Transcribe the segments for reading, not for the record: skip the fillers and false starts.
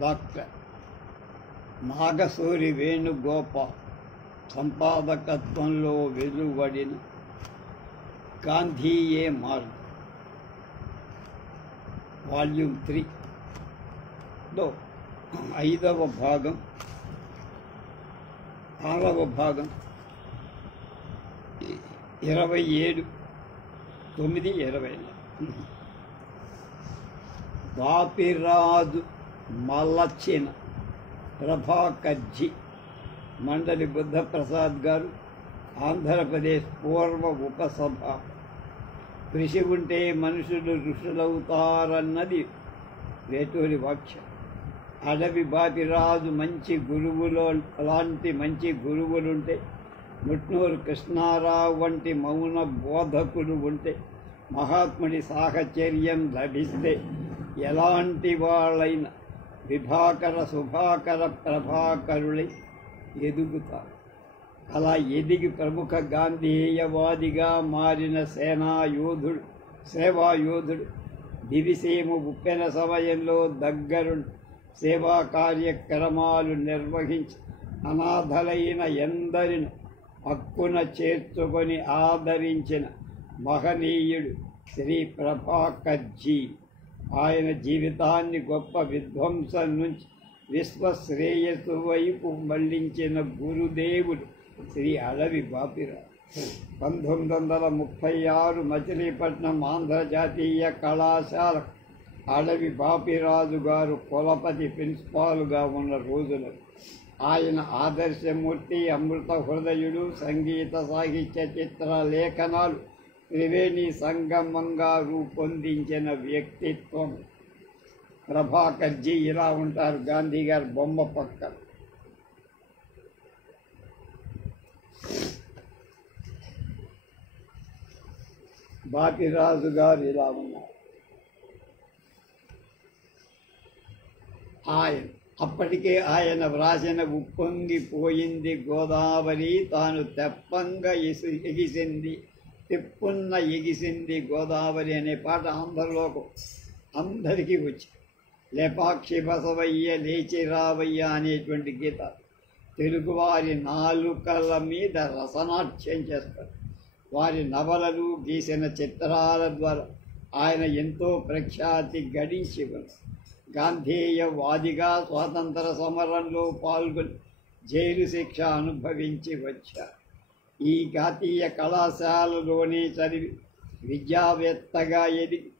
Doctor Nagasuri Venugopal సంపాదకత్వంలో వెలువడిన గాంధీయే మార్గం volume 3లో 5వ భాగం 6వ భాగం 27/9/20 బాపిరాజు మల్లచిన ప్రభాకర్జీ మండలి బుద్ధప్రసాద్ గారు ఆంధ్రప్రదేశ్ పూర్వ ఉపసభ. కృషి ఉంటే మనుషులు ఋషులవుతారన్నది వేటూరి వాక్యం. అడవి బాపిరాజు మంచి గురువులో అలాంటి మంచి గురువులుంటే, ముట్నూరు కృష్ణారావు వంటి మౌన బోధకులు ఉంటే, మహాత్ముడి సాహచర్యం లభిస్తే ఎలాంటి వాళ్ళైనా విభాకర శుభాకర ప్రభాకరులై ఎదుగుతారు. అలా ఎదిగి ప్రముఖ గాంధేయవాదిగా మారిన సేవాయోధుడు దివిసీమ ఉప్పెన సమయంలో దగ్గరుండి సేవా కార్యక్రమాలు నిర్వహించి అనాథలైన ఎందరిని హక్కున చేర్చుకొని ఆదరించిన మహనీయుడు శ్రీ ప్రభాకర్జీ. ఆయన జీవితాన్ని గొప్ప విధ్వంసం నుంచి విశ్వశ్రేయస్సు వైపు మళ్లించిన గురుదేవుడు శ్రీ అడవి బాపిరాజు. 1936 మచిలీపట్నం ఆంధ్ర జాతీయ కళాశాల అడవి బాపిరాజు గారు కులపతి ప్రిన్సిపాల్గా ఉన్న రోజులు. ఆయన ఆదర్శమూర్తి, అమృత హృదయుడు, సంగీత సాహిత్య చిత్ర లేఖనాలు త్రివేణి సంగమంగా రూపొందించిన వ్యక్తిత్వం. ప్రభాకర్జీ ఇలా ఉంటారు గాంధీ గారి బొమ్మ పక్కన. బాపిరాజు గారు ఇలా ఉన్నారు. అప్పటికే ఆయన వ్రాసిన ఉప్పొంగిపోయింది గోదావరి, తాను తెప్పంగా ఎగిసింది తిప్పున్న ఎగిసింది గోదావరి అనే పాట ఆంధ్రలోకి అందరికీ వచ్చి, లేపాక్షి బసవయ్య లేచి రావయ్య అనేటువంటి గీత తెలుగువారి నాలుకల మీద రసనాట్యం చేస్తారు. వారి నవలలు, గీసిన చిత్రాల ద్వారా ఆయన ఎంతో ప్రఖ్యాతి గడించి గాంధేయవాదిగా స్వాతంత్ర సమరంలో పాల్గొని జైలు శిక్ష అనుభవించి వచ్చారు. ఈ జాతీయ కళాశాలలోనే చదివి విద్యావేత్తగా ఎదిగి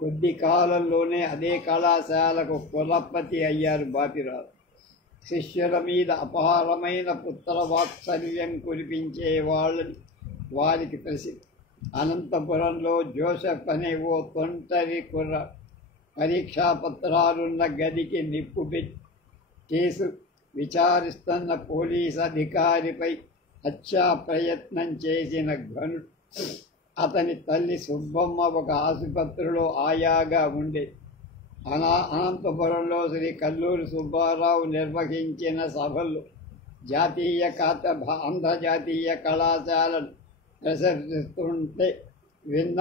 కొద్ది కాలంలోనే అదే కళాశాలకు కులపతి అయ్యారు బాపిరాజు. శిష్యుల మీద అపారమైన పుత్రవాత్సల్యం కురిపించే వాళ్ళని వారికి ప్రసిద్ధి. అనంతపురంలో జోసెఫ్ అనే ఓ తొంటరి కుర్ర పరీక్షాపత్రాలున్న గదికి నిప్పు పెట్టి కేసు విచారిస్తున్న పోలీస్ అధికారిపై హత్యా ప్రయత్నం చేసిన ఘనుడు. అతని తల్లి సుబ్బమ్మ ఒక ఆసుపత్రిలో ఆయాగా ఉండేది. అనంతపురంలో శ్రీ కల్లూరి సుబ్బారావు నిర్వహించిన సభల్లో అంతర్జాతీయ కళాశాలను ప్రశంసిస్తుంటే విన్న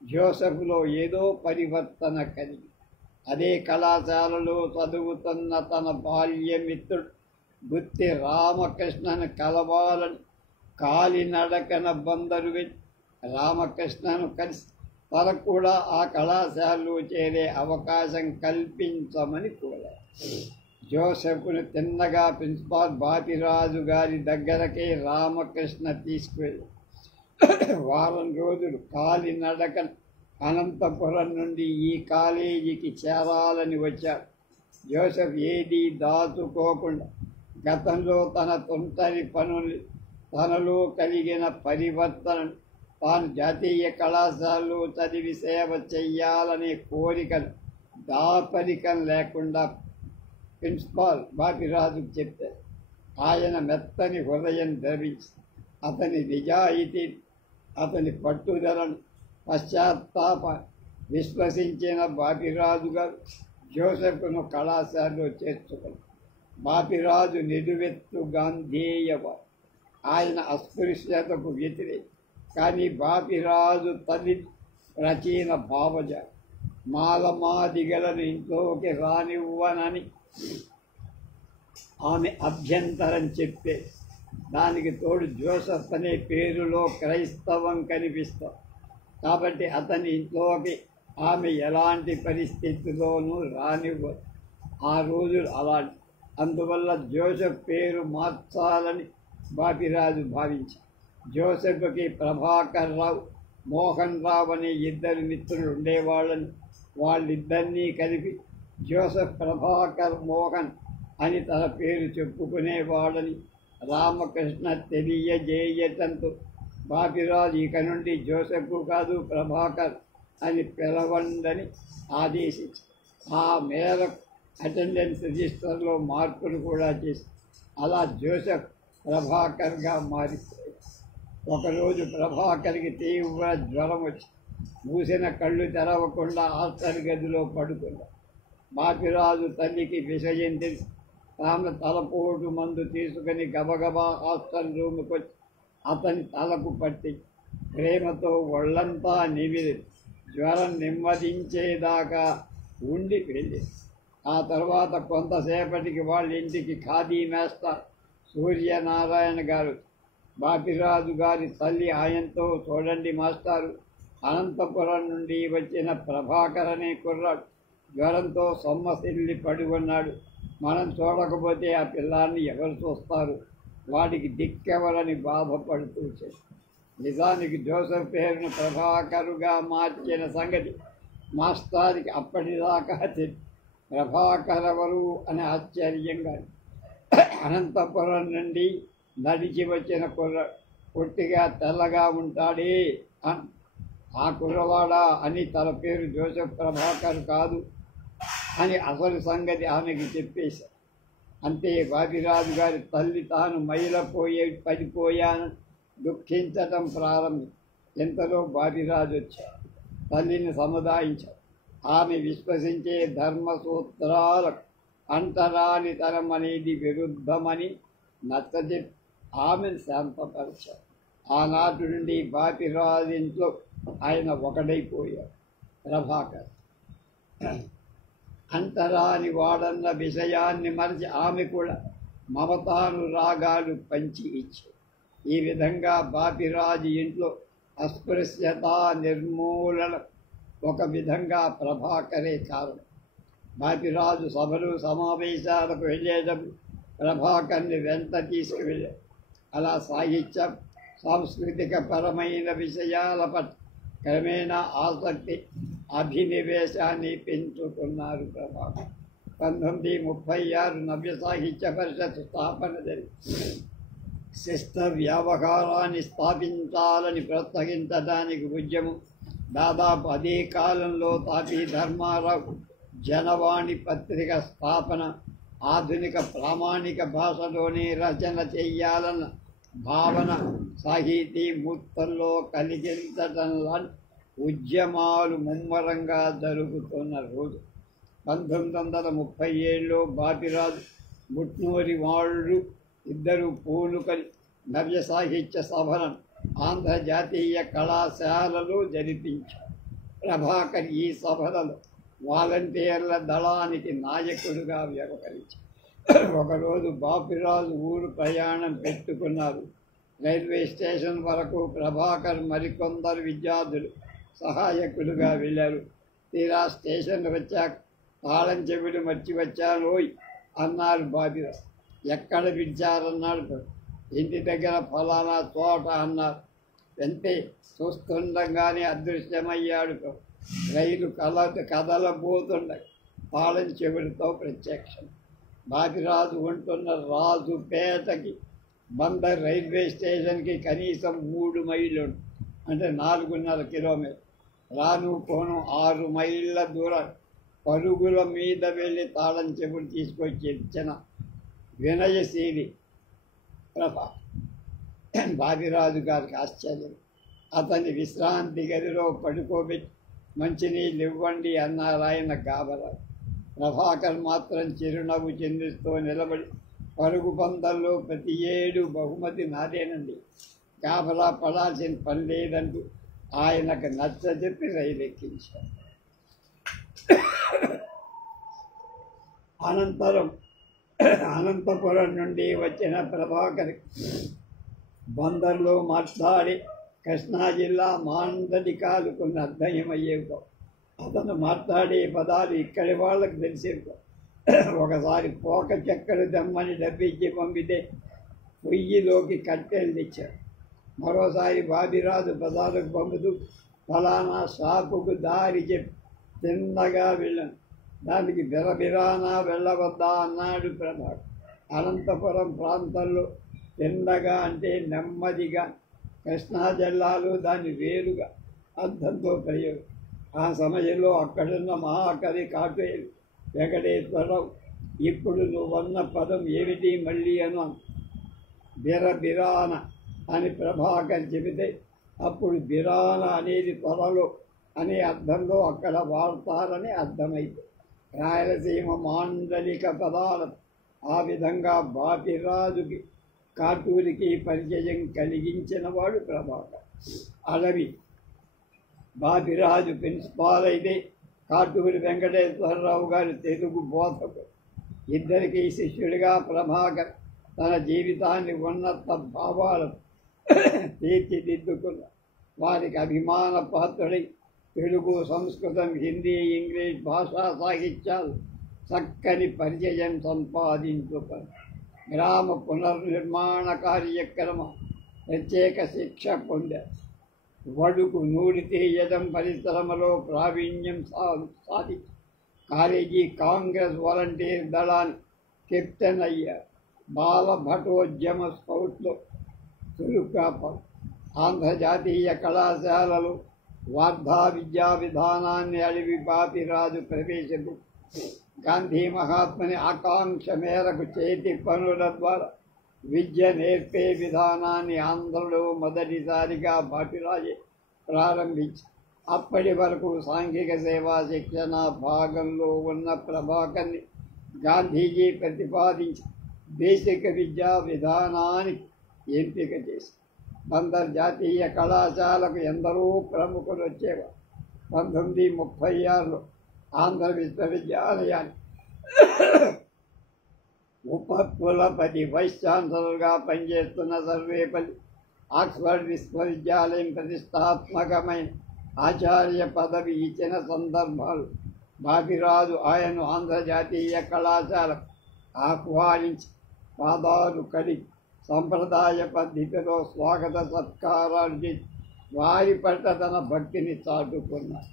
జోసెఫ్లో ఏదో పరివర్తన కలిగి అదే కళాశాలలో చదువుతున్న తన బాల్యమిత్రుడు గుత్తి రామకృష్ణను కలవాలని కాలినడకన బందరు వెళ్లి రామకృష్ణను కలిసి తనకు కూడా ఆ కళాశాలలో చేరే అవకాశం కల్పించమని కోరారు. జోసెఫ్ను తిన్నగా ప్రిన్సిపాల్ బాపిరాజు గారి దగ్గరకే రామకృష్ణ తీసుకువెళ్ళి వారం రోజులు కాలినడకన అనంతపురం నుండి ఈ కాలేజీకి చేరాలని వచ్చారు. జోసెఫ్ ఏదీ దాచుకోకుండా గతంలో తన తొంటరి పనులు, తనలో కలిగిన పరివర్తనను, తాను జాతీయ కళాశాలలో చదివి సేవ చెయ్యాలనే కోరికలు దాపరికం లేకుండా ప్రిన్సిపాల్ బాపిరాజుకు చెప్పారు. ఆయన మెత్తని హృదయం ధరించి అతని నిజాయితీ, అతని పట్టుదలను, పశ్చాత్తాప విశ్వసించిన బాపిరాజు గారు జోసెఫ్ను కళాశాలలో చేర్చుకున్నారు. బాపిరాజు నిలువెత్తు గాంధేయవాది. ఆయన అస్పృశ్యతకు వ్యతిరేకి. కానీ బాపిరాజు తల్లి ప్రాచీన భావజ. మాలమాదిగలను ఇంట్లోకి రానివ్వనని ఆమె అభ్యంతరం చెప్పే దానికి తోడు జోసెఫ్ అనే పేరులో క్రైస్తవం కనిపిస్తాం కాబట్టి అతని ఇంట్లోకి ఆమె ఎలాంటి పరిస్థితిలోనూ రానివ్వదు. ఆ రోజులు అలాంటి. అందువల్ల జోసెఫ్ పేరు మార్చాలని బాపిరాజు భావించారు. జోసెఫ్కి ప్రభాకర్ రావు, మోహన్ రావు అనే ఇద్దరు మిత్రులు ఉండేవాళ్ళని వాళ్ళిద్దరినీ కలిపి జోసెఫ్ ప్రభాకర్ మోహన్ అని తన పేరు చెప్పుకునేవాడని రామకృష్ణ తెలియజేయటంతో బాపిరాజు ఇక నుండి జోసెఫ్ కాదు ప్రభాకర్ అని పిలవండని ఆదేశించారు. ఆ మేరకు అటెండెన్స్ రిజిస్టర్లో మార్పులు కూడా చేసి అలా జోసెఫ్ ప్రభాకర్గా మారిపోయాడు. ఒకరోజు ప్రభాకర్కి తీవ్ర జ్వరం వచ్చి మూసిన కళ్ళు తెరవకుండా హాస్టల్ గదిలో పడుకున్నాడు. బాపిరాజు తల్లికి విషయం తెలిసి తాను తలపోటు మందు తీసుకుని గబగబా హాస్టల్ రూమ్కి వచ్చి అతని తలకు పట్టి ప్రేమతో ఒళ్ళంతా నిమిరి జ్వరం నెమ్మదించేదాకా ఉండి వెళ్ళి ఆ తర్వాత కొంతసేపటికి వాళ్ళ ఇంటికి ఖాదీ మేస్టర్ సూర్యనారాయణ గారు బాపిరాజు గారి తల్లి ఆయనతో చూడండి మాస్టారు, అనంతపురం నుండి వచ్చిన ప్రభాకర్ అనే కుర్రాడు జ్వరంతో సొమ్మసిల్లి పడి ఉన్నాడు. మనం చూడకపోతే ఆ పిల్లాన్ని ఎవరు చూస్తారు, వాడికి దిక్కెవరని బాధపడుతూ చేసి నిజానికి జోసెఫ్ పేరును ప్రభాకరుగా మార్చిన సంగతి మాస్టార్కి అప్పటిదాకా ప్రభాకర్ ఎవరు అని ఆశ్చర్యంగా అనంతపురం నుండి నడిచి వచ్చిన పొట్టిగా తెల్లగా ఉంటాడే ఆ కుర్రవాడా అని తన పేరు జోసెఫ్ ప్రభాకర్ కాదు అని అసలు సంగతి ఆమెకి చెప్పేశారు. అంతే బాపిరాజు గారి తల్లి తాను పడిపోయాను దుఃఖించటం ప్రారంభం. ఎంతలో బాపిరాజు వచ్చారు, తల్లిని సముదాయించారు. ఆమె విశ్వసించే ధర్మ సూత్రాలకు అంటరానితనం అనేది విరుద్ధమని నచ్చజెప్పి ఆమెను శాంతపరిచారు. ఆనాటి నుండి బాపిరాజు ఇంట్లో ఆయన ఒకడైపోయారు. ప్రభాకర్ అంటరాని వాడన్న విషయాన్ని మరిచి ఆమె కూడా మమతానురాగాలు పంచి ఇచ్చారు. ఈ విధంగా బాపిరాజు ఇంట్లో అస్పృశ్యత నిర్మూలన ఒక విధంగా ప్రభాకరే కారణం. బాపిరాజు సభలు సమావేశాలకు వెళ్ళేటప్పుడు ప్రభాకర్ని వెంట తీసుకువెళ్ళారు. అలా సాహిత్యం సాంస్కృతిక పరమైన విషయాల పట్ల క్రమేణా ఆసక్తి అభినివేశాన్ని పెంచుకున్నారు. ప్రభాకర్ 1936 నవ్య సాహిత్య పరిషత్ స్థాపన జరిగింది. శిస్త వ్యవహారాన్ని స్థాపించాలని ప్రోత్సహించడానికి ఉద్యమం దాదాపు అదే కాలంలో తాపీ ధర్మారావు జనవాణి పత్రిక స్థాపన, ఆధునిక ప్రామాణిక భాషలోనే రచన చెయ్యాలన్న భావన సాహితీ మూర్తుల్లో కలిగించటం లాంటి ఉద్యమాలు ముమ్మరంగా జరుగుతున్న రోజు 1937లో బాపిరాజు ముట్నూరి వాళ్ళు ఇద్దరు పూనుకొని నవ్య సాహిత్య సభలను ఆంధ్రజాతీయ కళాశాలలో జరిపించారు. ప్రభాకర్ ఈ సభలలో వాలంటీర్ల దళానికి నాయకుడిగా వ్యవహరించారు. ఒకరోజు బాపిరాజు ఊరు ప్రయాణం పెట్టుకున్నారు. రైల్వే స్టేషన్ వరకు ప్రభాకర్ మరికొందరు విద్యార్థులు సహాయకులుగా వెళ్ళారు. తీరా స్టేషన్ వచ్చాక తాళం చెవిడు మర్చి వచ్చానోయ్ అన్నారు బాపిరాజు. ఎక్కడ విడిచారన్నాడు. ఇంటి దగ్గర ఫలానా చోట అన్నారు. అంతే, చూస్తుండగానే అదృశ్యమయ్యాడు. రైలు కదలబోతుండ తాళం చెవిడితో ప్రత్యక్షం. బాపిరాజు ఉంటున్న రాజుపేటకి బందర్ రైల్వే స్టేషన్కి కనీసం 3 మైళ్ళు, అంటే 4.5 కిలోమీటర్. రాను పోను 6 మైళ్ళ దూరం పరుగుల మీద వెళ్ళి తాళం చెవులు తీసుకొచ్చి ఇచ్చిన వినయశీలి బాపిరాజు గారికి ఆశ్చర్యం. అతని విశ్రాంతి గదిలో పడుకోబెట్టి మంచినీళ్ళు ఇవ్వండి అన్నారు ఆయన గాబరా. ప్రభాకర్ మాత్రం చిరునవ్వు చెందిస్తూ నిలబడి పరుగు పందల్లో ప్రతి 7 బహుమతి నాదేనండి, గాబరా పడాల్సిన పని లేదంటూ ఆయనకు నచ్చజెప్పి రైలు ఎక్కించారు. అనంతరం అనంతపురం నుండి వచ్చిన ప్రభాకర్ బందర్లో మాట్లాడి కృష్ణా జిల్లా మాండలికాలకు అర్థమయ్యేవి. అతను మాట్లాడే పదాలు ఇక్కడి వాళ్ళకి తెలిసేవి. ఒకసారి పోక చెక్కలు దమ్మని డబ్బిచ్చి పంపితే పొయ్యిలోకి కట్టెలు తెచ్చారు. మరోసారి బాబిరాజు పదాలకు పంపుతూ ఫలానా షాపుకు దారి చెప్పి తిన్నగా వెళ్ళాను, దానికి బిరబిరానా వెళ్ళవద్దా అన్నాడు ప్రభాకర్. అనంతపురం ప్రాంతంలో తిన్నగా అంటే నెమ్మదిగా, కృష్ణా జిల్లాలో దాన్ని వేరుగా అర్థంతో ప్రయోగం. ఆ సమయంలో అక్కడున్న మహాకవి కాటేరు వెంకటేశ్వరరావు, ఇప్పుడు నువ్వన్న పదం ఏమిటి మళ్ళీ అను బిరబిరాన అని ప్రభాకర్ చెబితే, అప్పుడు బిరాన అనేది త్వరలో అనే అర్థంలో అక్కడ వాడతారని అర్థమైంది. రాయలసీమ మాండలిక పదాలు ఆ విధంగా బాపిరాజుకి కాటూరికి పరిచయం కలిగించిన వాడు ప్రభాకర్. అడవి బాపిరాజు ప్రిన్సిపాల్ అయితే కాటూరి వెంకటేశ్వరరావు గారి తెలుగు బోధకుడు. ఇద్దరికీ శిష్యుడిగా ప్రభాకర్ తన జీవితాన్ని ఉన్నత భావాలను తీర్చిదిద్దుకున్న వారికి అభిమాన పాత్రుడై తెలుగు, సంస్కృతం, హిందీ, ఇంగ్లీష్ భాషా సాహిత్యాలు చక్కని పరిచయం సంపాదించుకుని గ్రామ పునర్నిర్మాణ కార్యక్రమం ప్రత్యేక శిక్ష పొందారు. వడుకు నూరి తీయడం పరిశ్రమలో ప్రావీణ్యం సాధించి కాలేజీ కాంగ్రెస్ వాలంటీర్ దళాన్ని కెప్టెన్ అయ్యారు. బాల భటోద్యమ స్కౌట్లో చురుగ్గా ఆంధ్రజాతీయ కళాశాలలు వార్ధా విద్యా విధానాన్ని అడివి బాపిరాజు ప్రవేశింపు గాంధీ మహాత్ముని ఆకాంక్ష మేరకు చేతి పనుల ద్వారా విద్య నేర్పే విధానాన్ని ఆంధ్రలో మొదటిసారిగా బాపిరాజే ప్రారంభించి అప్పటి వరకు సాంఘిక సేవా శిక్షణ భాగంలో ఉన్న ప్రభాకర్ని గాంధీజీ ప్రతిపాదించి బేసిక విద్యా విధానానికి ఎంపిక చేసి బందర్ జాతీయ కళాశాలకు ఎందరో ప్రముఖులు వచ్చేవారు. 1936లో ఆంధ్ర విశ్వవిద్యాలయాన్ని ఉపకులపతి వైస్ ఛాన్సలర్గా పనిచేస్తున్న సర్వేపల్లి ఆక్స్ఫర్డ్ విశ్వవిద్యాలయం ప్రతిష్టాత్మకమైన ఆచార్య పదవి ఇచ్చిన సందర్భాలు బాపిరాజు ఆయన్ను ఆంధ్రజాతీయ కళాశాలకు ఆహ్వానించి పాదాలు కడిగి సంప్రదాయ పద్ధతిలో స్వాగత సత్కారాలు చేసి వారి పట్ల తన భక్తిని చాటుకున్నారు.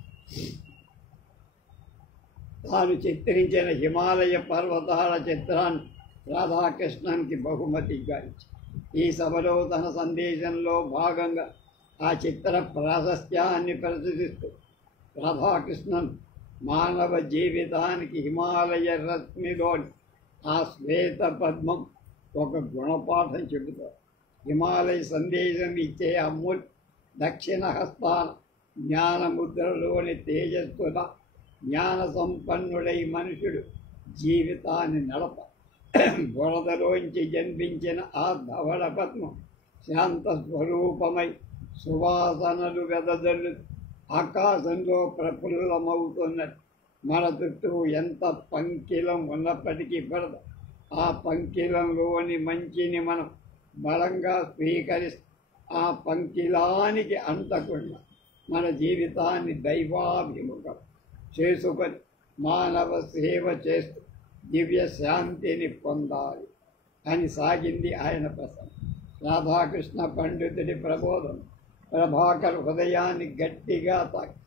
తాను చిత్రించిన హిమాలయ పర్వతాల చిత్రాన్ని రాధాకృష్ణన్కి బహుమతిగా ఇచ్చి ఈ సభలో తన సందేశంలో భాగంగా ఆ చిత్ర ప్రాశస్త్యాన్ని ప్రదర్శిస్తూ రాధాకృష్ణన్ మానవ జీవితానికి హిమాలయ రశ్మిలోని ఆ శ్వేత పద్మం ఒక గుణపాఠం చెబుతారు. హిమాలయ సందేశం ఇచ్చే అమూల్ దక్షిణ హస్తాన జ్ఞానముద్రలోని తేజస్సుల జ్ఞాన సంపన్నుడై మనుషుడు జీవితాన్ని నడప బురదలోంచి జన్మించిన ఆ ధవళ పద్మం శాంత స్వరూపమై సువాసనలు వెదజల్లు ఆకాశంలో ప్రఫుల్లమవుతున్నది. మన చుట్టూ ఎంత పంకిలం ఉన్నప్పటికీ పడదు. ఆ పంకిలంలోని మంచిని మనం బలంగా స్వీకరిస్తూ ఆ పంకిలానికి అంటకుండా మన జీవితాన్ని దైవాభిముఖం చేసుకొని మానవ సేవ చేస్తూ దివ్య శాంతిని పొందాలి అని సాగింది ఆయన ప్రసంగం. రాధాకృష్ణ పండితుడి ప్రబోధం ప్రభాకర్ హృదయాన్ని గట్టిగా తాకి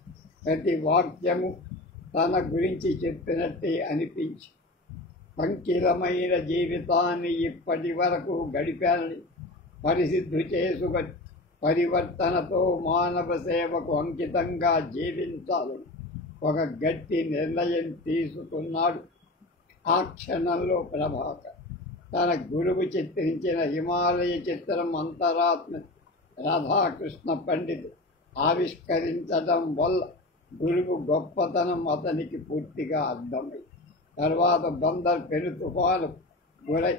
ప్రతి వాక్యము తన గురించి చెప్పినట్టే అనిపించి పంకిలమైన జీవితాన్ని ఇప్పటి వరకు గడిపాలని పరిసిద్ధి చేసుకొని పరివర్తనతో మానవ సేవకు అంకితంగా జీవించాలని ఒక గట్టి నిర్ణయం తీసుకున్నాడు. ఆ క్షణంలో ప్రభాకర్ తన గురువు చిత్రించిన హిమాలయ చిత్రం అంతరాత్మ రాధాకృష్ణ పండితు ఆవిష్కరించడం వల్ల గురువు గొప్పతనం అతనికి పూర్తిగా అర్థమై తర్వాత బందర్ పెను తుఫాను గురై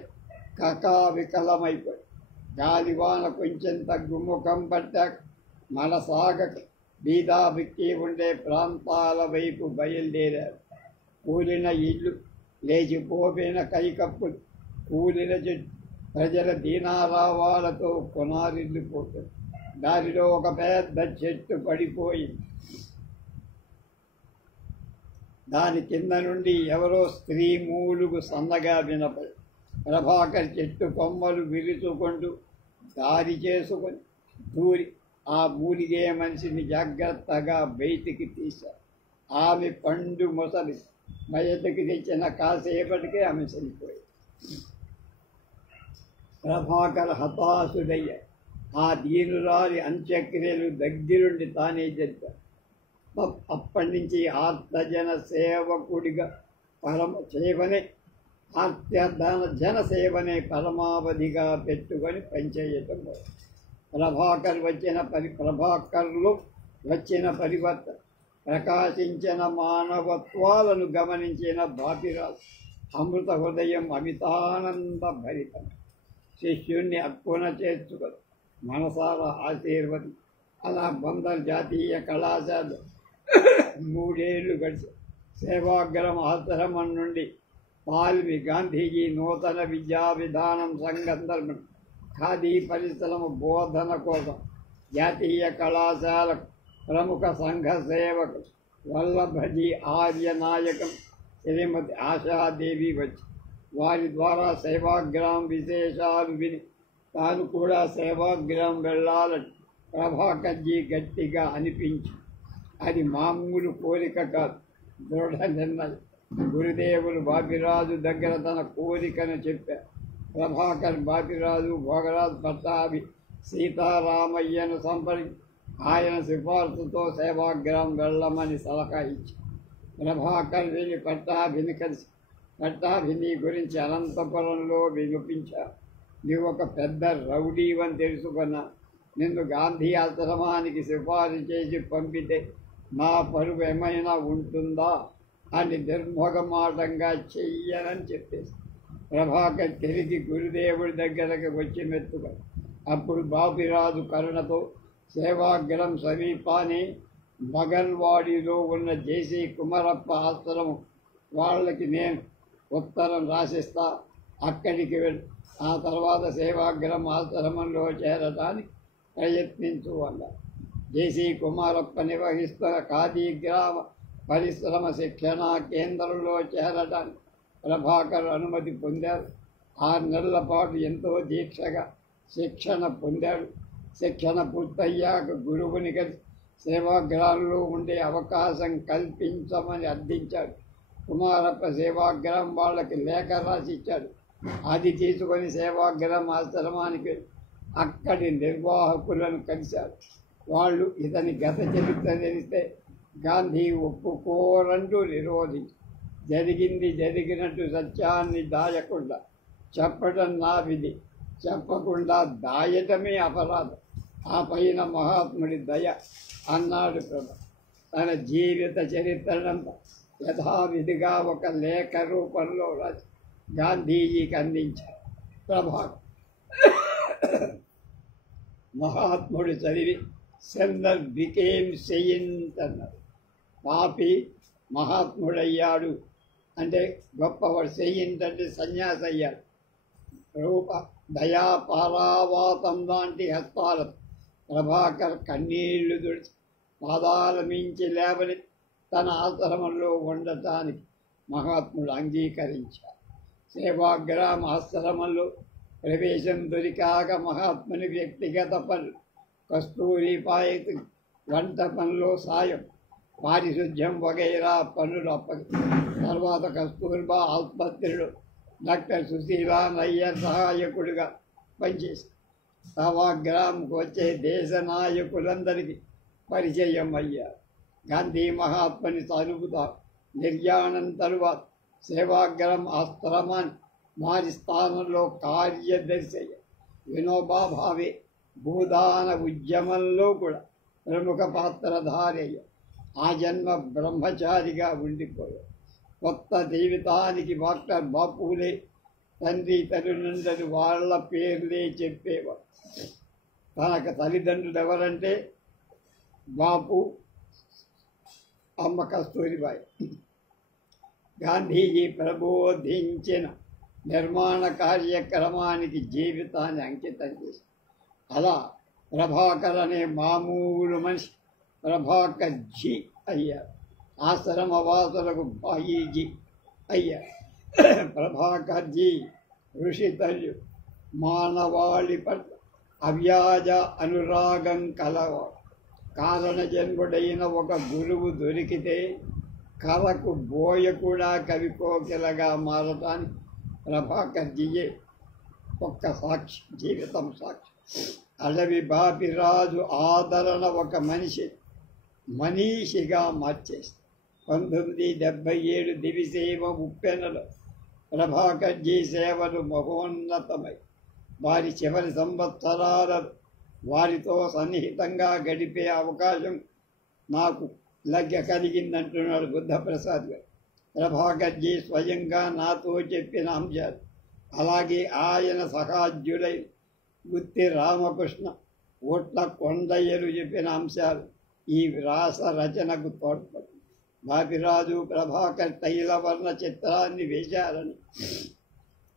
కకావికలమైపోయి గాలివాన కొంచెం తగ్గుముఖం పట్టాక మనసాగక బీదాబిక్కి ఉండే ప్రాంతాల వైపు బయలుదేరారు. కూలిన ఇళ్ళు లేచిపోయిన కైకప్పులు కూలిన చెట్టు ప్రజల దీనారావాలతో కొనారిల్లిపోతుంది. దారిలో ఒక పెద్ద చెట్టు పడిపోయింది. దాని కింద నుండి ఎవరో స్త్రీ మూలుగు సన్నగా వినపడి ప్రభాకర్ చెట్టు కొమ్మలు విరుచుకుంటూ దారి చేసుకొని దూరి ఆ మూలిగే మనిషిని జాగ్రత్తగా బయటికి తీశారు. ఆమె పండు మొసలి బయటకి తెచ్చిన కాసేపటికే ఆమె చనిపోయింది. ప్రభాకర్ హతాశుడయ్య ఆ దీనురాలి అంత్యక్రియలు దగ్గరుండి తానే జరిపారు. అప్పటి నుంచి ఆర్తజన సేవకుడిగా జన సేవనే పరమావధిగా పెట్టుకొని పనిచేయటం. ప్రభాకర్లు వచ్చిన పరివర్తన ప్రకాశించిన మానవత్వాలను గమనించిన బాపిరాజు అమృత హృదయం అమితానంద భరితం. శిష్యుణ్ణి అక్కున చేర్చుకొని మనసారా ఆశీర్వది. అలా బందర్ జాతీయ కళాశాల 3 ఏళ్లు గడిచి సేవాగ్రం ఆశ్రమం నుండి వాల్మీ గాంధీజీ నూతన విద్యా విధానం సందర్భం ఖాదీ పరిశ్రమ బోధన కోసం జాతీయ కళాశాల ప్రముఖ సంఘ సేవకు వల్లభజీ ఆర్య నాయకం శ్రీమతి ఆశాదేవి వచ్చి వారి ద్వారా సేవాగ్రాం విశేషాలు విని తాను కూడా సేవాగ్రాం వెళ్ళాలని ప్రభాకర్జీ గట్టిగా అనిపించి అది మామూలు కోరిక కాదు, దృఢ నిర్ణయం. గురుదేవులు బాపిరాజు దగ్గర తన కోరికను చెప్పారు. ప్రభాకర్ బాపిరాజు భోగరాజ్ పట్టాభి సీతారామయ్యను సంప్రదించి ఆయన సిఫార్సుతో సేవాగ్రాం వెళ్ళమని సలహా ఇచ్చి ప్రభాకర్ విని పట్టాభిని కలిసి పట్టాభిని గురించి అనంతపురంలో వినిపించారు. నీవు ఒక పెద్ద రౌడీవని తెలుసుకున్నా, నిన్ను గాంధీ ఆశ్రమానికి సిఫారు చేసి పంపితే నా పరువు ఏమైనా ఉంటుందా అని నిర్మోగమాటంగా చెయ్యనని చెప్పేసి ప్రభాకర్ తిరిగి గురుదేవుడి దగ్గరకు వచ్చి మెత్తుకొని అప్పుడు బాపిరాజు కరుణతో సేవాగ్రం సమీపాన్ని మగల్వాడిలో ఉన్న జేసీ కుమరప్ప ఆశ్రమం వాళ్ళకి నేను ఉత్తరం రాసిస్తా, అక్కడికి వెళ్ళి ఆ తర్వాత సేవాగ్రం ఆశ్రమంలో చేరడానికి ప్రయత్నించు అన్నారు. జేసీ కుమారప్ప నిర్వహిస్తున్న ఖాదీ గ్రామ పరిశ్రమ శిక్షణ కేంద్రంలో చేరడానికి ప్రభాకర్ అనుమతి పొందారు. 6 నెలల పాటు ఎంతో దీక్షగా శిక్షణ పొందాడు. శిక్షణ పూర్తయ్యాక గురువుని కలిసి సేవాగ్రామంలో ఉండే అవకాశం కల్పించమని అర్థించాడు. కుమారప్ప సేవాగ్రామం వాళ్ళకి లేఖ రాసిచ్చాడు. అది తీసుకొని సేవాగ్రామ ఆశ్రమానికి అక్కడి నిర్వాహకులను కలిశారు. వాళ్ళు ఇతని గత చరిత్ర తెలిస్తే గాంధీ ఒప్పుకోరంటూ నిరోధించి జరిగింది జరిగినట్టు సత్యాన్ని దాయకుండా చెప్పడం నా విధి, చెప్పకుండా దాయటమే అపరాధం. ఆ పైన మహాత్ముడి దయ అన్నాడు ప్రభ. తన జీవిత చరిత్రనంతా యథావిధిగా ఒక లేఖ రూపంలో రాసి గాంధీజీకి అందించారు. ప్రభాకర్ మహాత్ముడు చదివి సెందర్ బికేమ్ సెయింట్ అన్నారు. పాపి మహాత్ముడయ్యాడు అంటే గొప్పవాడు. సెయింట్ అంటే సన్యాసి అయ్యాడు. రూప దయా పారావాతం లాంటి హస్తాలతో ప్రభాకర్ కన్నీళ్లు తుడిచి పాదాల మించి లేవని తన ఆశ్రమంలో ఉండటానికి మహాత్ముడు అంగీకరించారు. సేవాగ్రామ ఆశ్రమంలో ప్రవేశం దొరికాక మహాత్ముని వ్యక్తిగత పనులు, కస్తూరి పాయకు వంట పనిలో సాయం, పారిశుద్ధ్యం వగైరా పనులు అప్పగి తర్వాత కస్తూర్బా ఆసుపత్రిలో డాక్టర్ సుశీలా నయ్యర్ సహాయకుడిగా పనిచేశారు. సేవాగ్రామంకు వచ్చే దేశ నాయకులందరికీ పరిచయం అయ్యారు. గాంధీ మహాత్ముని తలుపుతారు. నిర్యాణం తరువాత సేవాగ్రం ఆశ్రమాన్ని వారి స్థానంలో కార్యదర్శి అయ్యారు. వినోబా భావే భూదాన ఉద్యమంలో కూడా ప్రముఖ పాత్రధారి అయ్యారు. ఆ జన్మ బ్రహ్మచారిగా ఉండిపోయారు. కొత్త జీవితానికి డాక్టర్ బాపులే తండ్రి తల్లిదండ్రులు వాళ్ళ పేర్లే చెప్పేవారు. తనకు తల్లిదండ్రులు ఎవరంటే బాపు, అమ్మ కస్తూరిబాయి. గాంధీజీ ప్రబోధించిన నిర్మాణ కార్యక్రమానికి జీవితాన్ని అంకితం చేశారు. అలా ప్రభాకర్ అనే మామూలు మనిషి ప్రభాకర్ జీ అయ్యారు. ఆశ్రమవాసులకు బాయీజీ అయ్యారు. ప్రభాకర్ జీ ఋషితల్యు మానవాళి పట్ల అవ్యాజ అనురాగం కలవాడు. కారణజన్ముడైన ఒక గురువు దొరికితే కళకు బోయ కూడా కవి కోకిలగా మారటానికి ప్రభాకర్ జీయే ఒక్క సాక్షి, జీవితం సాక్షి. అడవి బాపిరాజు ఆదరణ ఒక మనీషిగా మార్చేసి 1977 దివిసేవ ఉప్పెనలో ప్రభాకర్ జీ సేవలు మహోన్నతమై వారి చివరి సంవత్సరాలలో వారితో సన్నిహితంగా గడిపే అవకాశం నాకు కలిగిందంటున్నాడు బుద్ధప్రసాద్ గారు. ప్రభాకర్ జీ స్వయంగా నాతో చెప్పిన అంశాలు, అలాగే ఆయన సహాధ్యుడై గుత్తి రామకృష్ణ, ఓట్ల కొండయ్యలు చెప్పిన అంశాలు ఈ వ్యాస రచనకు తోడ్పడి బాపిరాజు ప్రభాకర్ తైలవర్ణ చిత్రాన్ని వేశారని,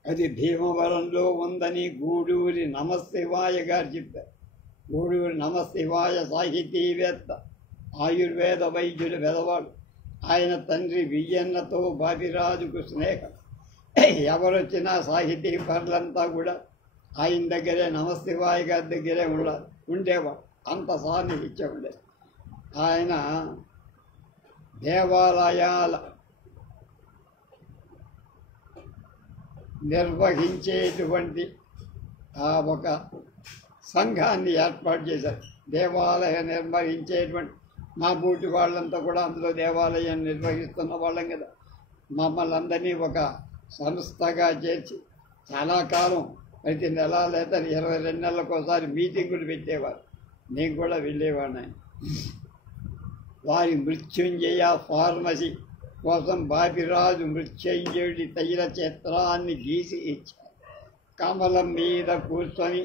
అది భీమవరంలో ఉందని గూడూరి నమశివాయ గారు చెప్పారు. గూడూరి నమశివాయ సాహితీవేత్త, ఆయుర్వేద వైద్యుడు వెదవాడు. ఆయన తండ్రి వియ్యన్నతో బాపిరాజుకు స్నేహం. ఎవరొచ్చినా సాహితీ పరులంతా కూడా ఆయన దగ్గరే, నమశివాయ గారి దగ్గరే ఉండేవాడు. అంత సాన్నిహిత్యం ఉండేది. ఆయన దేవాలయాల నిర్వహించేటువంటి ఒక సంఘాన్ని ఏర్పాటు చేశారు. దేవాలయం నిర్వహించేటువంటి మా బూటి వాళ్ళంతా కూడా అందులో దేవాలయం నిర్వహిస్తున్న వాళ్ళం కదా. మమ్మల్ని అందరినీ ఒక సంస్థగా చేర్చి చాలా కాలం ప్రతి నెల లేదా 22 నెలలకు ఒకసారి మీటింగులు పెట్టేవారు. నేను కూడా వెళ్ళేవాడిని. వారి మృత్యుంజయ ఫార్మసీ కోసం బాపిరాజు మృత్యుంజయుడి తైల చిత్రాన్ని గీసి ఇచ్చారు. కమలం మీద కూర్చొని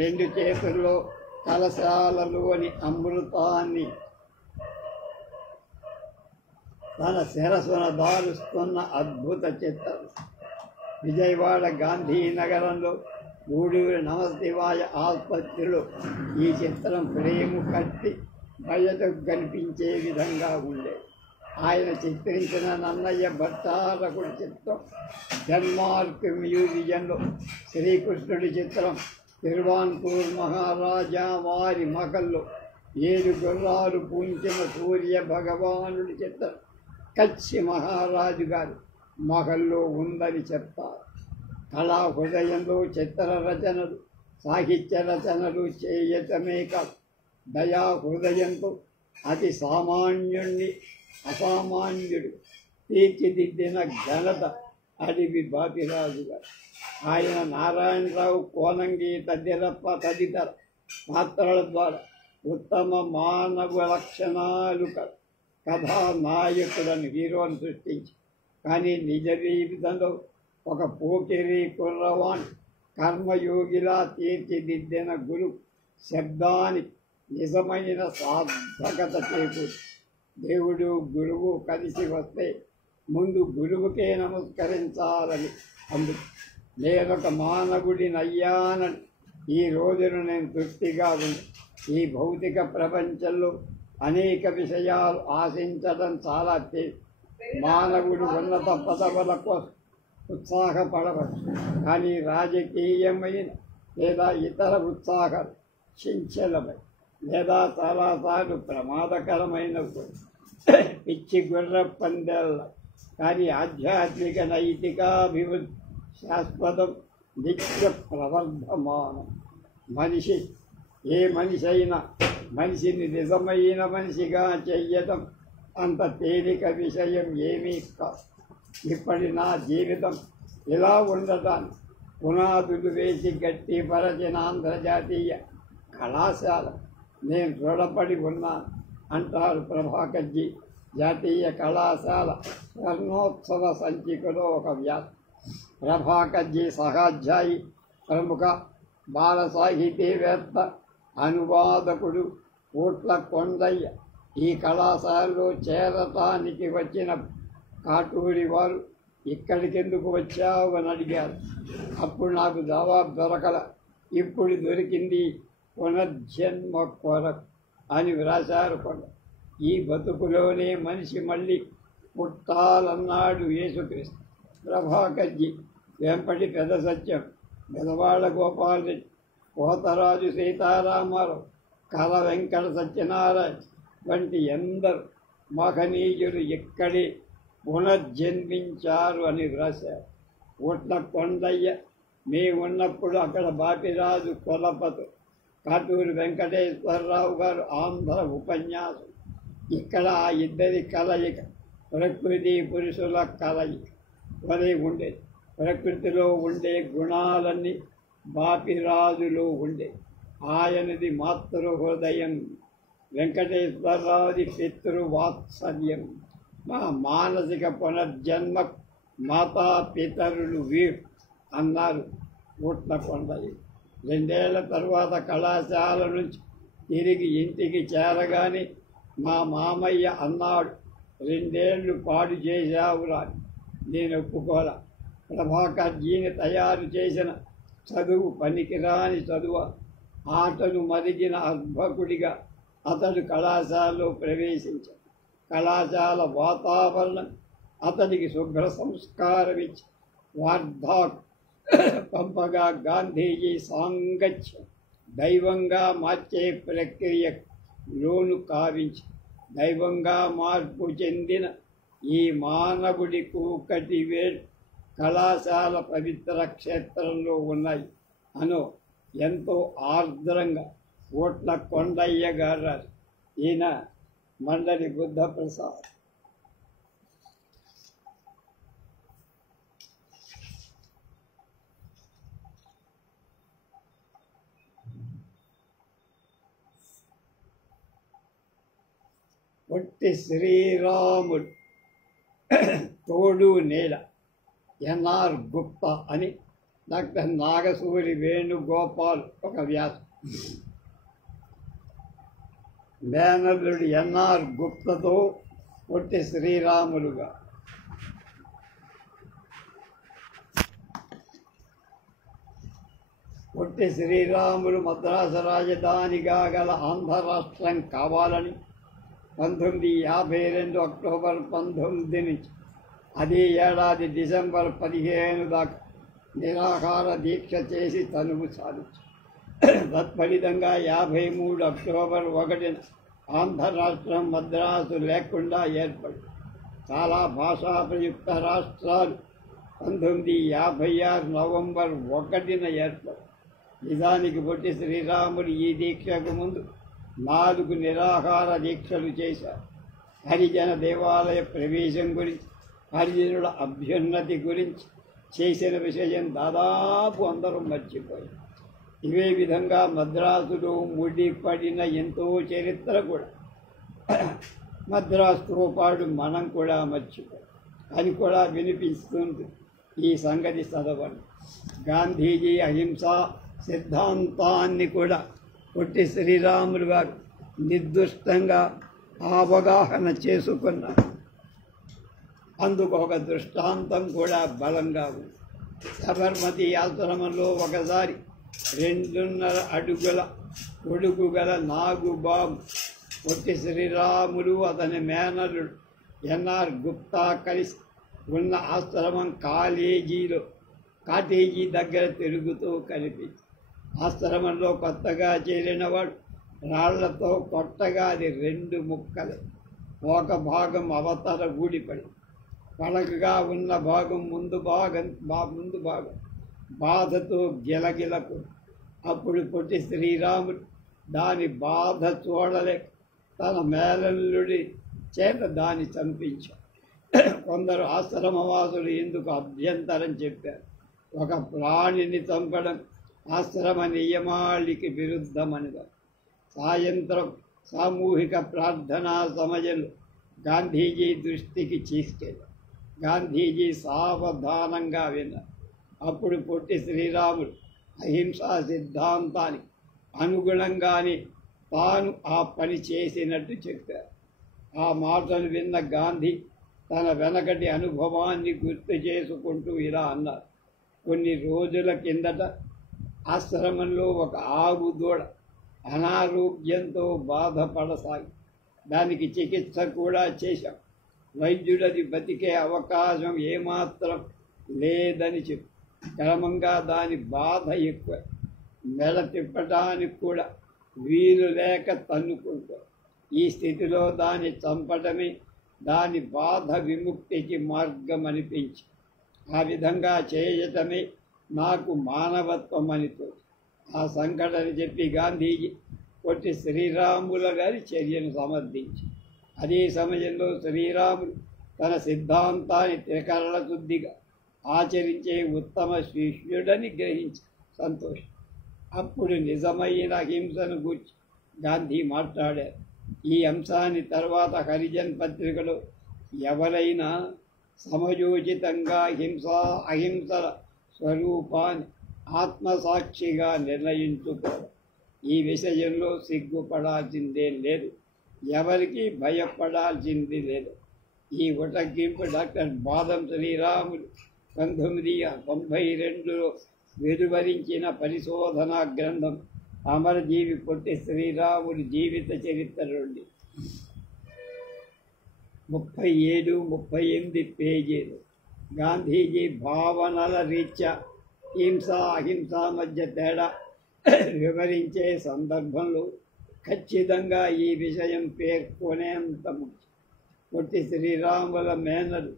2 చేతుల్లో కలశాలలోని అమృతాన్ని తన శిరస్సున దాలుస్తున్న అద్భుత చిత్రం. విజయవాడ గాంధీనగరంలో గూడూరి నమశివాయ ఆసుపత్రిలో ఈ చిత్రం ఫ్రేము కట్టి బయటకు కనిపించే విధంగా ఉండేది. ఆయన చిత్రించిన నన్నయ్య భట్టారకుడి చిత్రం డెన్మార్క్ మ్యూజియంలో, శ్రీకృష్ణుడి చిత్రం తిరువాన్కూర్ మహారాజా వారి మహల్లో 7 గుర్రాలు పూంచిన సూర్య భగవానుడి చిత్రం కచ్చి మహారాజు గారి మహల్లో ఉందని చెప్తారు. కళా హృదయంలో చిత్ర రచనలు, సాహిత్య రచనలు చేయటమే కాదు, దయా హృదయంతో అతి సామాన్యుణ్ణి అసామాన్యుడు తీర్చిదిద్దిన ఘనత అడివి బాపిరాజు గారు. ఆయన నారాయణరావు, కోనంగి, తదితర పాత్రల ద్వారా ఉత్తమ మానవ లక్షణాలు కథానాయకులను హీరోని సృష్టించి, కానీ నిజ జీవితంలో ఒక పోకిరి కుర్రవాణి కర్మయోగిలా తీర్చిదిద్దిన గురు శబ్దానికి నిజమైన సార్థకత చేకూరు. దేవుడు గురువు కలిసి వస్తే ముందు గురువుకే నమస్కరించాలని అందుకు నేనొక మానవుడినయ్యానని ఈ రోజును నేను తృప్తిగా ఉంది. ఈ భౌతిక ప్రపంచంలో అనేక విషయాలు ఆశించడం చాలా మానవుడు ఉన్నత పదవుల కోసం ఉత్సాహపడవచ్చు, కానీ రాజకీయమైన లేదా ఇతర ఉత్సాహాలు చంచలమై లేదా చాలాసార్లు ప్రమాదకరమైనవి పిచ్చి గుర్ర పందేళ్ళ. కానీ ఆధ్యాత్మిక నైతికాభివృద్ధి శాశ్వతం, నిత్య ప్రవర్ధమానం. ఏ మనిషి అయినా మనిషిని నిజమైన మనిషిగా చెయ్యడం అంత తేలిక విషయం ఏమీ కాదు. ఇప్పటి నా జీవితం ఇలా ఉండటానికి పునాదులు వేసి గట్టిపరచిన ఆంధ్రజాతీయ కళాశాల నేను రుణపడి ఉన్నాను అంటారు ప్రభాకర్ జీ. జాతీయ కళాశాల స్వర్ణోత్సవ సంచికలో ఒక వ్యాసం. ప్రభాకర్ జీ సహాధ్యాయి, ప్రముఖ బాల సాహితీవేత్త, అనువాదకుడు ఓట్ల కొండయ్య ఈ కళాశాలలో చేరటానికి వచ్చిన కాటూరి వారు ఇక్కడికెందుకు వచ్చావు అని అడిగారు. అప్పుడు నాకు జవాబు దొరకల. ఇప్పుడు దొరికింది, పునర్జన్మ కొరకు అని వ్రాశారు కొండ. ఈ బతుకులోనే మనిషి మళ్ళీ పుట్టాలన్నాడు యేసుక్రీస్తు. ప్రభాకర్జీ, వెంపటి పెద్ద సత్యం, బెదవాళ్ళ గోపాలరెడ్డి, కోతరాజు సీతారామారావు, కల వెంకట సత్యనారాయణ వంటి ఎందరు మహనీయులు ఇక్కడే పునర్జన్మించారు అని వ్రాశారు. ఉట్ల కొండయ్య మేమున్నప్పుడు అక్కడ బాపిరాజు కొలపతు, కాటూరి వెంకటేశ్వరరావు గారు ఆంధ్ర ఉపన్యాసం. ఇక్కడ ఆ ఇద్దరి కలయిక ప్రకృతి పురుషుల కలయిక వలె ఉండేది. ప్రకృతిలో ఉండే గుణాలన్నీ బాపిరాజులో ఉండే. ఆయనది మాతృ హృదయం, వెంకటేశ్వరరావుది పితృవాత్సల్యం. మా మానసిక పునర్జన్మ మాతాపితరులు వీరు అన్నారు ఉట్ల కొండయ్య. 2 ఏళ్ల తర్వాత కళాశాల నుంచి తిరిగి ఇంటికి చేరగానే మా మామయ్య అన్నాడు, 2 ఏళ్ళు పాడు చేశావురా. నేను ఒప్పుకోల. ప్రభాకర్జీని తయారు చేసిన చదువు పనికిరాని చదువు. ఆటలు మరిగిన అర్భకుడిగా అతడు కళాశాలలో ప్రవేశించాడు. కళాశాల వాతావరణం అతడికి శుభ్ర సంస్కారం ఇచ్చి వార్ధాకు పంపగా గాంధీజీ సాంగత్యం దైవంగా మార్చే ప్రక్రియ లోను కావించి దైవంగా మార్పు చెందిన ఈ మానవుడి కూకటి వేడు కళాశాల పవిత్ర క్షేత్రంలో ఉన్నాయి అనో ఎంతో ఆర్ద్రంగా ఉట్ల కొండయ్య గారు. ఈయన మండలి బుద్ధప్రసాద్. పొట్టి శ్రీరాముడు తోడు నీడ ఎన్ఆర్ గుప్తా అని డాక్టర్ నాగసూరి వేణుగోపాల్ ఒక వ్యాసం. మేనల్లుడు ఎన్ఆర్ గుప్తతో పొట్టి శ్రీరాములుగా. పొట్టి శ్రీరాములు మద్రాసు రాజధానిగా గల ఆంధ్ర రాష్ట్రం కావాలని 1952 అక్టోబర్ 19 నుంచి అదే ఏడాది డిసెంబర్ 15 దాకా నిరాహార దీక్ష చేసి తనువు సాధించారు. తత్ఫలితంగా 53 అక్టోబర్ 1 ఆంధ్ర రాష్ట్రం మద్రాసు లేకుండా ఏర్పడి చాలా భాషా ప్రయుక్త రాష్ట్రాలు 1956 నవంబర్ 1 ఏర్పడి. నిజానికి పొట్టి శ్రీరాములు ఈ దీక్షకు ముందు 4 నిరాహార దీక్షలు చేశారు. హరిజన దేవాలయ ప్రవేశం గురించి, హరిజనుల అభ్యున్నతి గురించి చేసిన విషయం దాదాపు అందరూ మర్చిపోయారు. ఇవే విధంగా మద్రాసులో ముడిపడిన ఎంతో చరిత్ర కూడా మద్రాసుతో పాటు మనం కూడా మర్చిపోయాం అని కూడా వినిపిస్తుంది. ఈ సంగతి చదవండి. గాంధీజీ అహింసా సిద్ధాంతాన్ని కూడా పొట్టి శ్రీరాములు గారు నిర్దుష్టంగా అవగాహన చేసుకున్నారు. అందుకు ఒక దృష్టాంతం కూడా బలంగా ఉంది. సబర్మతి ఆశ్రమంలో ఒకసారి 2.5 అడుగుల కొడుకు గల నాగుబాబు పొట్టి శ్రీరాములు అతని మేనల్లుడు ఎన్ఆర్ గుప్తా కలిసి ఉన్న ఆశ్రమం కాటేజీ దగ్గర తిరుగుతూ కనిపించి ఆశ్రమంలో కొత్తగా చేరినవాడు రాళ్లతో కొట్టగా అది 2 ముక్కలు. ఒక భాగం అవతల ఊడిపడి పలకగా ఉన్న భాగం ముందు భాగం బాధతో గిలగిలకు. అప్పుడు పొట్టి శ్రీరాముడు దాని బాధ చూడలేక తన మేనల్లుడి చేత దాన్ని చంపించాడు. కొందరు ఆశ్రమవాసులు ఎందుకు అభ్యంతరం చెప్పారు. ఒక ప్రాణిని చంపడం ఆశ్రమ నియమాళికి విరుద్ధమనిగా. సాయంత్రం సామూహిక ప్రార్థనా సమయంలో గాంధీజీ దృష్టికి తీసుకెళ్ళారు. గాంధీజీ సావధానంగా విన్నారు. అప్పుడు పొట్టి శ్రీరాముడు అహింసా సిద్ధాంతానికి అనుగుణంగానే తాను ఆ పని చేసినట్టు చెప్పారు. ఆ మాటలు విన్న గాంధీ తన వెనకటి అనుభవాన్ని గుర్తు చేసుకుంటూ ఇలా అన్నారు. కొన్ని రోజుల కిందట ఆశ్రమంలో ఒక ఆవు దూడ అనారోగ్యంతో బాధపడసాగి దానికి చికిత్స కూడా చేశాం. వైద్యుడది బతికే అవకాశం ఏమాత్రం లేదని చెప్పి క్రమంగా దాని బాధ ఎక్కువ, మెడ తిప్పటానికి కూడా వీలు లేక తన్నుకుంటాం. ఈ స్థితిలో దాన్ని చంపటమే దాని బాధ విముక్తికి మార్గం అనిపించి ఆ విధంగా చేయటమే నాకు మానవత్వం అనితో ఆ సంఘటన చెప్పి గాంధీజీ పొట్టి శ్రీరాముల గారి చర్యను సమర్థించి అదే సమయంలో శ్రీరాములు తన సిద్ధాంతాన్ని త్రికరణ శుద్ధిగా ఆచరించే ఉత్తమ శిష్యుడని గ్రహించి సంతోషం. అప్పుడు నిజమైన అహింసను గూర్చి గాంధీ మాట్లాడారు. ఈ అంశాన్ని తర్వాత హరిజన్ పత్రికలో ఎవరైనా సమయోచితంగా అహింసల స్వరూపాన్ని ఆత్మసాక్షిగా నిర్ణయించుకోవడం, ఈ విషయంలో సిగ్గుపడాల్సిందే లేదు, ఎవరికి భయపడాల్సింది లేదు. ఈ ఉటంకింపు డాక్టర్ బాదం శ్రీరాములు 1992లో వెలువరించిన పరిశోధనా గ్రంథం అమరజీవి పొట్టి శ్రీరాములు జీవిత చరిత్ర నుండి 37-38 పేజీలు గాంధీజీ భావనల రీత్యా హింస అహింస మధ్య తేడా వివరించే సందర్భంలో ఖచ్చితంగా ఈ విషయం పేర్కొనేంత ముఖ్యం. పొట్టి శ్రీరాముల మేనరు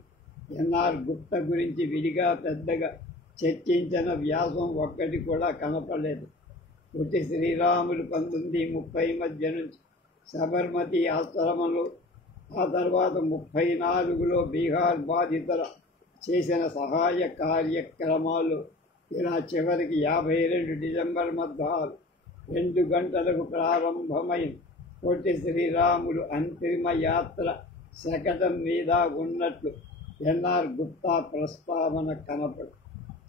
ఎన్ఆర్ గుప్తా గురించి విడిగా పెద్దగా చర్చించిన వ్యాసం ఒక్కటి కూడా కనపడలేదు. పొట్టి శ్రీరాములు 1930 మధ్య నుంచి సబర్మతి ఆశ్రమంలో, ఆ తర్వాత 34లో బీహార్ బాధితుల చేసిన సహాయ కార్యక్రమాలు ఇలా చివరికి 52 డిసెంబర్ మధ్యాహ్నం 2 గంటలకు ప్రారంభమైన పొట్టి శ్రీరాములు అంతిమ యాత్ర శకటం మీద ఉన్నట్లు ఎన్ఆర్ గుప్తా ప్రస్తావన కనపడు.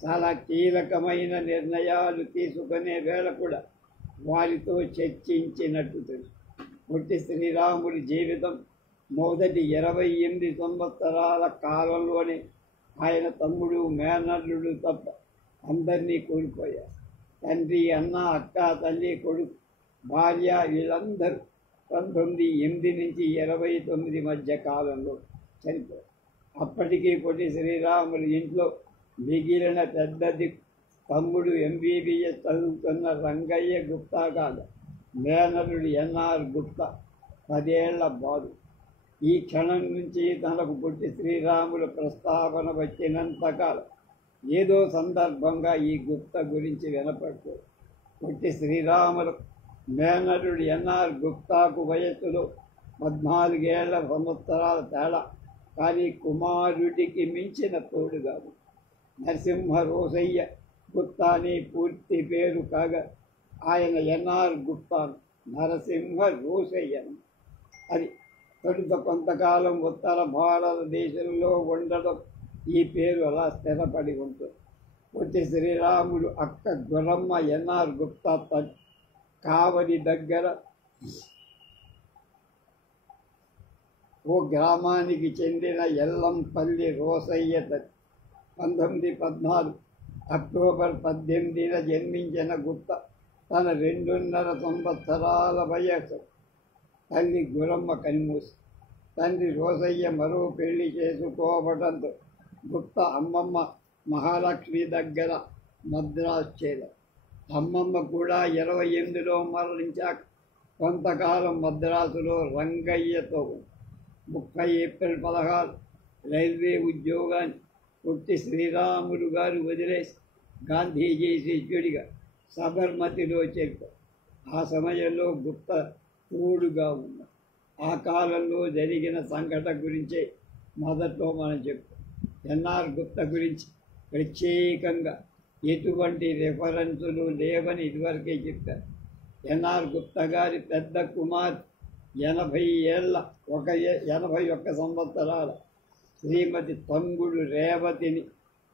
చాలా కీలకమైన నిర్ణయాలు తీసుకునే వేళ కూడా వారితో చర్చించినట్టు తెలుసు. పొట్టి శ్రీరాముడి జీవితం మొదటి 28 సంవత్సరాల కాలంలోనే ఆయన తమ్ముడు మేనల్లుడు తప్ప అందరినీ కోల్పోయారు. తండ్రి, అన్న, అక్క, తల్లి, కొడుకు, భార్య వీళ్ళందరూ 1908 నుంచి 29 మధ్య కాలంలో చనిపోయారు. అప్పటికీ పొట్టి శ్రీరాములు ఇంట్లో మిగిలిన పెద్దది తమ్ముడు MBBS చదువుతున్న రంగయ్య గుప్తా కాదు, మేనరుడు ఎన్ఆర్ గుప్తా 10 ఏళ్ల బాధ. ఈ క్షణం నుంచి తనకు పొట్టి శ్రీరాముల ప్రస్తావన వచ్చినంతకాలం ఏదో సందర్భంగా ఈ గుప్తా గురించి వినపడుతుంది. పొట్టి శ్రీరాముల మేనరుడు ఎన్ఆర్ గుప్తాకు వయస్సులో 14 సంవత్సరాల తేడా, కానీ కుమారుడికి మించిన తోడు కాదు. నరసింహ రోసయ్య గుప్తా అని పూర్తి పేరు కాగా ఆయన ఎన్ఆర్ గుప్తా నరసింహ రోసయ్యను. అది తొలుత కొంతకాలం ఉత్తర భారతదేశంలో ఉండడం ఈ పేరు అలా స్థిరపడి ఉంటుంది. పొట్టి శ్రీరాములు అక్క గురమ్మ ఎన్ఆర్ గుప్తా కావలి దగ్గర ఓ గ్రామానికి చెందిన ఎల్లంపల్లి రోసయ్య 1914 అక్టోబర్ 18న జన్మించిన గుప్తా తన 2.5 సంవత్సరాల వయస్సు తల్లి గురమ్మ కనిమూసి తండ్రి రోసయ్య మరో పెళ్లి చేసుకోవడంతో గుప్తా అమ్మమ్మ మహాలక్ష్మి దగ్గర మద్రాసు చేరారు. అమ్మమ్మ కూడా 28లో మరణించాక కొంతకాలం మద్రాసులో రంగయ్యతో 30 ఏప్రిల్ 16 రైల్వే ఉద్యోగాన్ని పొట్టి శ్రీరాములు గారు వదిలేసి గాంధీజీ శిష్యుడిగా సబర్మతిలో చేర్చారు. ఆ సమయంలో గుప్తా తోడుగా ఉన్నారు. ఆ కాలంలో జరిగిన సంఘటన గురించే మొదట్లో మనం చెప్తాం. ఎన్ఆర్ గుప్తా గురించి ప్రత్యేకంగా ఎటువంటి రెఫరెన్సులు లేవని ఇదివరకే చెప్పారు. ఎన్ఆర్ గుప్తా గారి పెద్ద కుమార్ 81 సంవత్సరాల శ్రీమతి తంగుడు రేవతిని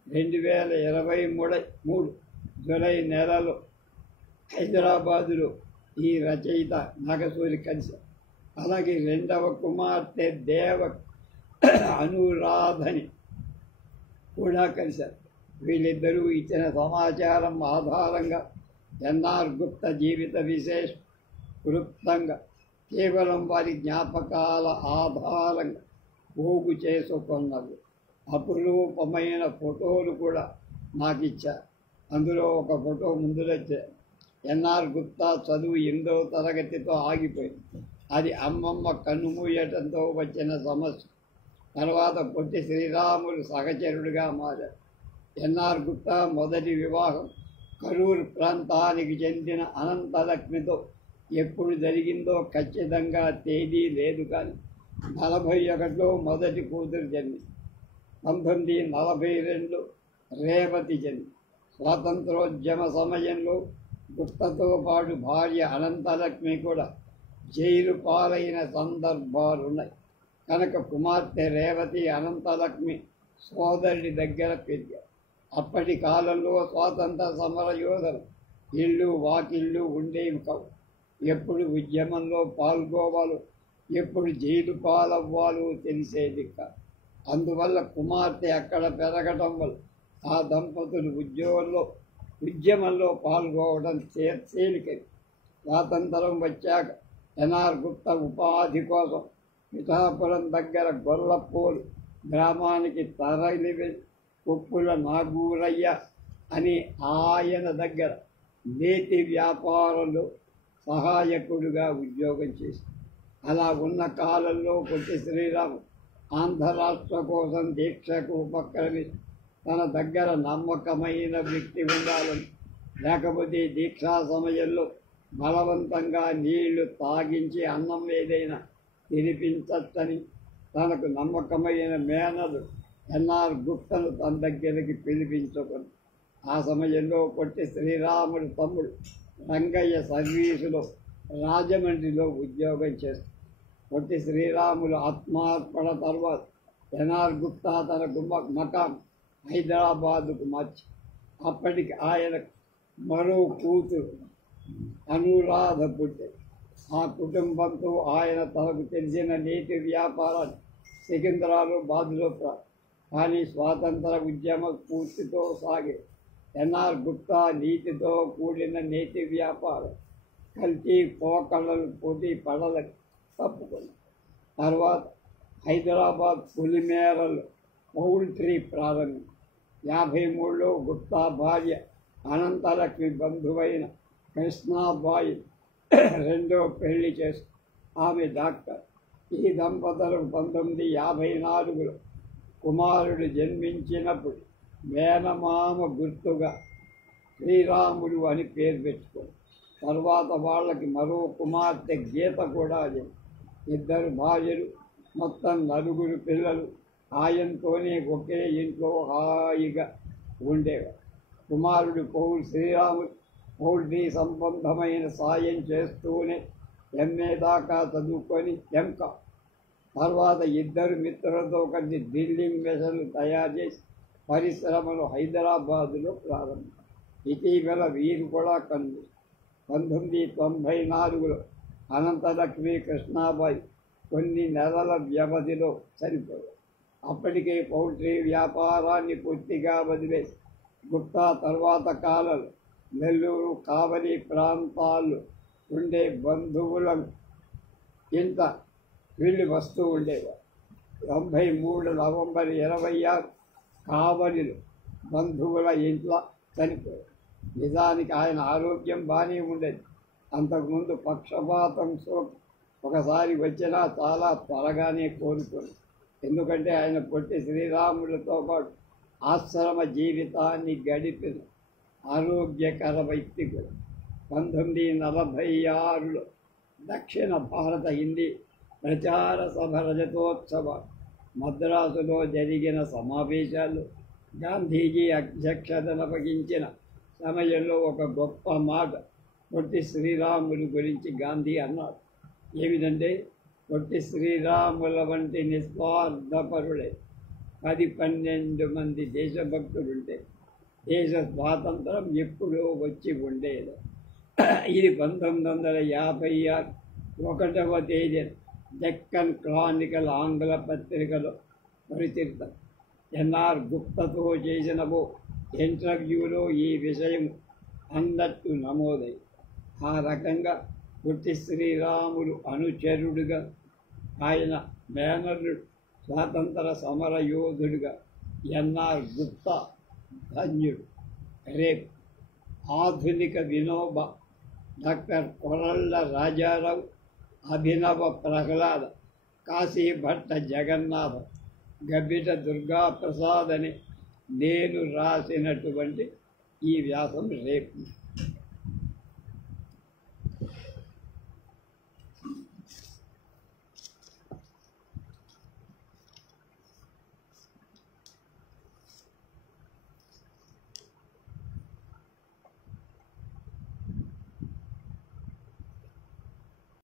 2023 జూలై నెలలో హైదరాబాదులో ఈ రచయిత నాగసూరి కలిశారు. అలాగే రెండవ కుమార్తె అనురాధని కూడా కలిశారు. వీళ్ళిద్దరూ ఇచ్చిన సమాచారం ఆధారంగా ఎన్ఆర్ గుప్తా జీవిత విశేషం క్లుప్తంగా కేవలం వారి జ్ఞాపకాల ఆధారంగా పోగు చేసుకున్నారు. అపురూపమైన ఫోటోలు కూడా నాకు ఇచ్చారు. అందులో ఒక ఫోటో ముందులొచ్చే ఎన్ఆర్ గుప్తా చదువు 8వ తరగతితో ఆగిపోయింది. అది అమ్మమ్మ కన్నుమూయటంతో వచ్చిన సమస్య. తర్వాత పొట్టి శ్రీరాములు సహచరుడిగా మారారు. ఎన్ఆర్ గుప్తా మొదటి వివాహం కరూర్ ప్రాంతానికి చెందిన అనంతలక్ష్మితో ఎప్పుడు జరిగిందో ఖచ్చితంగా తేదీ లేదు, కానీ 41లో మొదటి కూతురు జన్మింది. 1942 రేవతి జన్మి. స్వాతంత్రోద్యమ సమయంలో గుప్తతో పాటు భార్య అనంతలక్ష్మి కూడా జైలు పాలైన సందర్భాలున్నాయి. కనుక కుమార్తె రేవతి అనంతలక్ష్మి సోదరుడి దగ్గర పెరిగారు. అప్పటి కాలంలో స్వాతంత్ర సమర యోధులు ఇళ్ళు వాకిళ్ళు ఉండేవి కావు. ఎప్పుడు ఉద్యమంలో పాల్గొవాలో, ఎప్పుడు జైలు పాలవ్వాలో తెలిసేది కాదు. అందువల్ల కుమార్తె అక్కడ పెరగటం వల్ల ఆ దంపతులు ఉద్యమంలో పాల్గొవడం తేలికైంది. స్వాతంత్రం వచ్చాక ఎన్ఆర్ గుప్తా ఉపాధి కోసం పిఠాపురం దగ్గర గొల్లపోలు గ్రామానికి తరలి వెళ్ళి కొప్పుల నాగూరయ్య అని ఆయన దగ్గర నేతి వ్యాపారంలో సహాయకుడిగా ఉద్యోగం చేసి, అలా ఉన్న కాలంలో పొట్టి శ్రీరాము ఆంధ్ర రాష్ట్ర కోసం దీక్షకు ఉపక్రమించి తన దగ్గర నమ్మకమైన వ్యక్తి ఉండాలని, లేకపోతే దీక్షా సమయంలో బలవంతంగా నీళ్లు తాగించి అన్నం ఏదైనా తినిపించచ్చని తనకు నమ్మకమైన మేనలు ఎన్ఆర్ గుప్తను తన దగ్గరికి పిలిపించుకుంది. ఆ సమయంలో పొట్టి శ్రీరాముడు తమ్ముడు రంగయ్య సర్వీసులో రాజమండ్రిలో ఉద్యోగం చేస్తారు. పొట్టి శ్రీరాములు ఆత్మార్పణ తర్వాత ఎన్ఆర్ గుప్తా తనకు మకాం హైదరాబాదుకు మార్చి, అప్పటికి ఆయన మరో కూతురు అనురాధ పుట్టింది. ఆ కుటుంబంతో ఆయన తనకు తెలిసిన నేటి వ్యాపారాన్ని సికింద్రాబాద్లో కానీ స్వాతంత్ర ఉద్యమ స్ఫూర్తితో సాగే ఎన్ఆర్ గుప్తా నీతితో కూడిన నేతి వ్యాపారం కల్తీ పోకళ్ళను పోటీ పడలని తప్పుకుంది. తర్వాత హైదరాబాద్ పులిమేరలో పౌల్ట్రీ ప్రారంభించి 53లో గుప్తా భార్య అనంతలక్ష్మి బంధువైన కృష్ణాబాయి రెండో పెళ్లి చేసి ఆమె డాక్టర్. ఈ దంపతులకు 1954లో కుమారుడు జన్మించినప్పుడు మేనమామ గుర్తుగా శ్రీరాముడు అని పేరు పెట్టుకోండి. తర్వాత వాళ్ళకి మరో కుమార్తె గీత కూడా జన్మి. 2 భార్యలు, మొత్తం 4 పిల్లలు. ఆయనతోనే ఒకే ఇంట్లో హాయిగా ఉండేవారు. కుమారుడు శ్రీరాముడు పౌల్ట్రీ సంబంధమైన సాయం చేస్తూనే ఎంఏ దాకా చదువుకొని ఎంకా. తర్వాత 2 మిత్రులతో కలిసి డ్రిల్లింగ్ మెషిన్లు తయారు చేసి పరిశ్రమలు హైదరాబాదులో ప్రారంభం. ఇటీవల వీరు కూడా కన్ను. 1994లో అనంతలక్ష్మి కృష్ణాబాయి కొన్ని నెలల వ్యవధిలో చనిపోయారు. అప్పటికే పౌల్ట్రీ వ్యాపారాన్ని పూర్తిగా వదిలేసి గుప్తా తర్వాత కాలంలో నెల్లూరు కావలి ప్రాంతాల్లో ఉండే బంధువులను ఇంత వీళ్ళు వస్తూ ఉండేవారు. 93 నవంబర్ 26 కావలిలో బంధువుల ఇంట్లో చనిపోయారు. నిజానికి ఆయన ఆరోగ్యం బాగానే ఉండేది. అంతకుముందు పక్షపాతం సోకి ఒకసారి వచ్చినా చాలా త్వరగానే కోలుకుంది. ఎందుకంటే ఆయన పొట్టి శ్రీరాములతో పాటు ఆశ్రమ జీవితాన్ని గడిపిన ఆరోగ్యకర వ్యక్తి కూడా. 1946లో దక్షిణ భారత హిందీ ప్రచార సభ రజతోత్సవ మద్రాసులో జరిగిన సమావేశాల్లో గాంధీజీ అధ్యక్షతన వహించిన సమయంలో ఒక గొప్ప మాట పొట్టి శ్రీరాములు గురించి గాంధీ అన్నారు. ఏమిటంటే, పొట్టి శ్రీరాముల వంటి నిస్వార్థపరుడే 10-12 మంది దేశభక్తులుంటే దేశ స్వాతంత్రం ఎప్పుడో వచ్చి ఉండేది. ఇది 1956 1వ తేదీ డెక్కన్ క్రానికల్ ఆంగ్ల పత్రికలో పరిచరితం. ఎన్ఆర్ గుప్తతో చేసినవో ఇంటర్వ్యూలో ఈ విషయం అన్నట్టు నమోదై ఆ రకంగా పొట్టి శ్రీరాములు అనుచరుడుగా, ఆయన మేనరుడు స్వాతంత్ర సమర యోధుడుగా ఎన్ఆర్ గుప్తా ధన్యుడు. రేపు ఆధునిక వినోబ, డాక్టర్ కొరళ్ళ రాజారావు, అభినవ ప్రహ్లాద, కాశీభట్ట జగన్నాథ, గబ్బిట దుర్గాప్రసాద్ అని నేను రాసినటువంటి ఈ వ్యాసం రేపు.